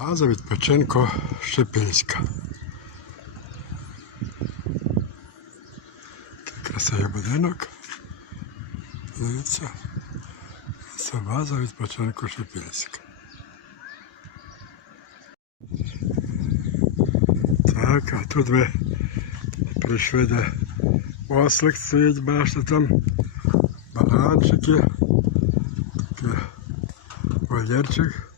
База відпочинку Шепільська. Такий красивий будинок. Дивіться. Це база відпочинку Шепільська. Так, а тут ми прийшли де ослик стоїть, бачите там баранчики, такий вольєрчик.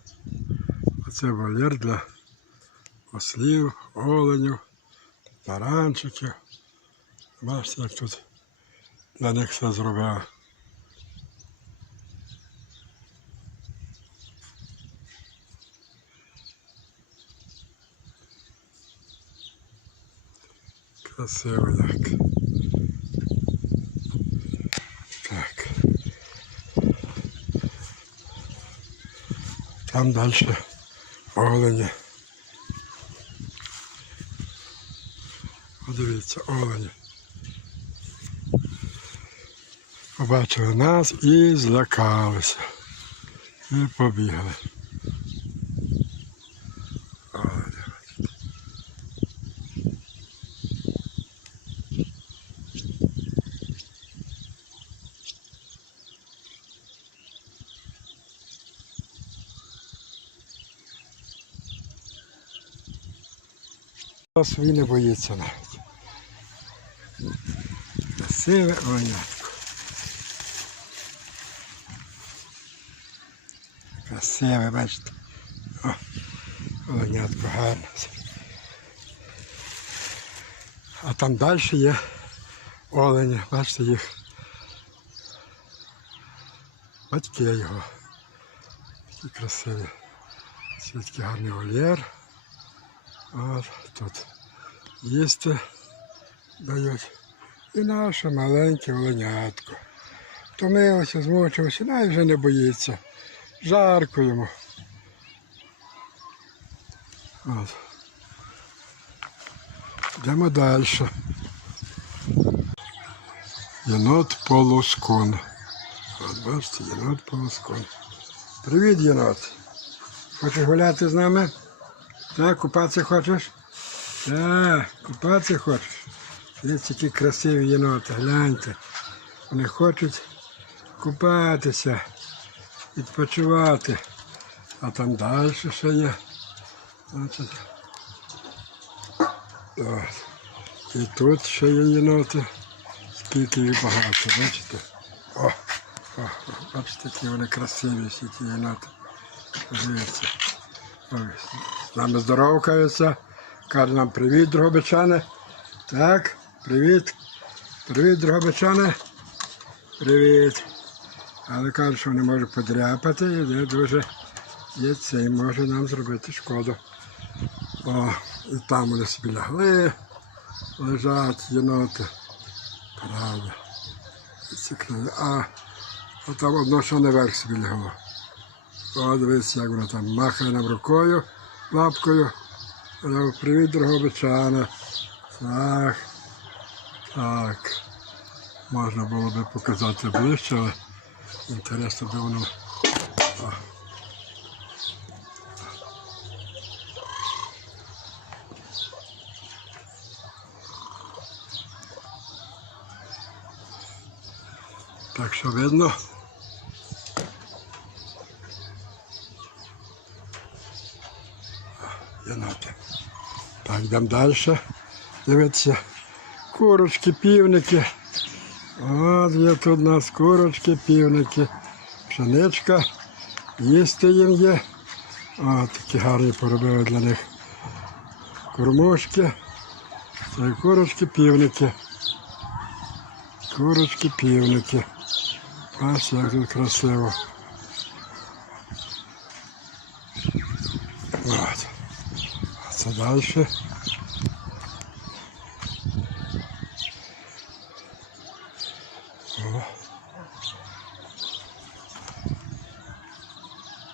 Оце вольєр для ослів, оленів, баранчиків. Бачите, як тут для них все зробили. Красиво як. Так. Там далі олені. Подивіться, олені. Побачили нас і злякалися. І побігли. Свій не боїться навіть. Красиве оленятко. Красиве, бачите. О, оленятко гарне. А там далі є олені, бачите їх. Батьки його. Такі красиві. Це гарний вольєр. От тут їсти дають. І наше маленьке оленятко. Втомився, змучився, навіть вже не боїться. Жарко йому. От. Йдемо далі. Єнот полускон. От бачите, єнот полускон. Привіт, єнот. Хочеш гуляти з нами? Так, купатися хочеш? Так, купатися хочеш. Дивіться, які красиві єноти, гляньте. Вони хочуть купатися, відпочивати. А там далі ще є. Значить. От. І тут ще є єноти. Скільки їх багато, бачите? О, о, бачите, які вони красиві, всі ті єноти. Подивіться. З нами здоровкаються. Каже нам привіт, Дрогобичане. Так, привіт. Привіт, Дрогобичане. Привіт. Але каже, що не може подряпати, і де дуже є це і може нам зробити шкоду. О, і там вони собі лягли, лежать єноти. Правда. І. А, а там одно, що наверх собі лягло. О, дивіться, як вона там махає нам рукою, лапкою. Привіт, Дрогобичана. Так. Так. Можна було би показати ближче, але інтересно би воно. Так що видно. Єноти. Так, йдемо далі. Дивіться, курочки, півники. От є тут у нас курочки, півники, пшеничка. Їсти їм є. О, такі гарні поробили для них кормушки. Це курочки, півники. Курочки, півники. Ось як тут красиво. От. Це далі. О.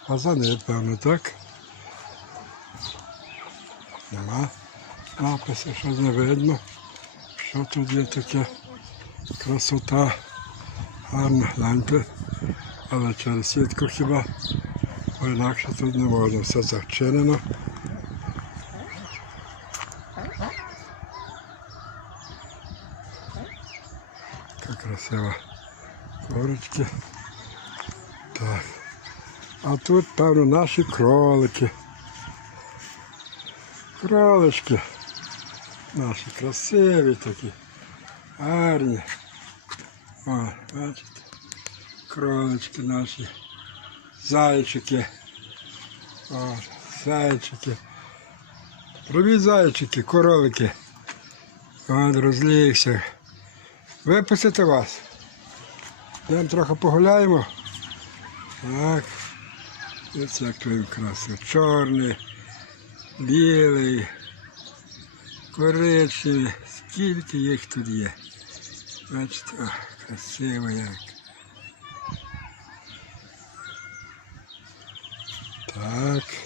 Фазани, певно, так? Нема напису, щось не видно. Що тут є таке красота. Гарно, гляньте. Але через сітку хіба Бо інакше тут не можна, все зачинено. Така корочки. Так. А тут, певно, наші кролики. Кролички. Наші красиві такі. Гарні. О, бачите. Кролички наші. Зайчики. О, зайчики. Привіт, зайчики, королики. От розлігся. Випустити вас. Йдемо трохи погуляємо. Так. Ось як твій красиво. Чорний, білий, коричневий. Скільки їх тут є. Бачите, о, красиво як. Так.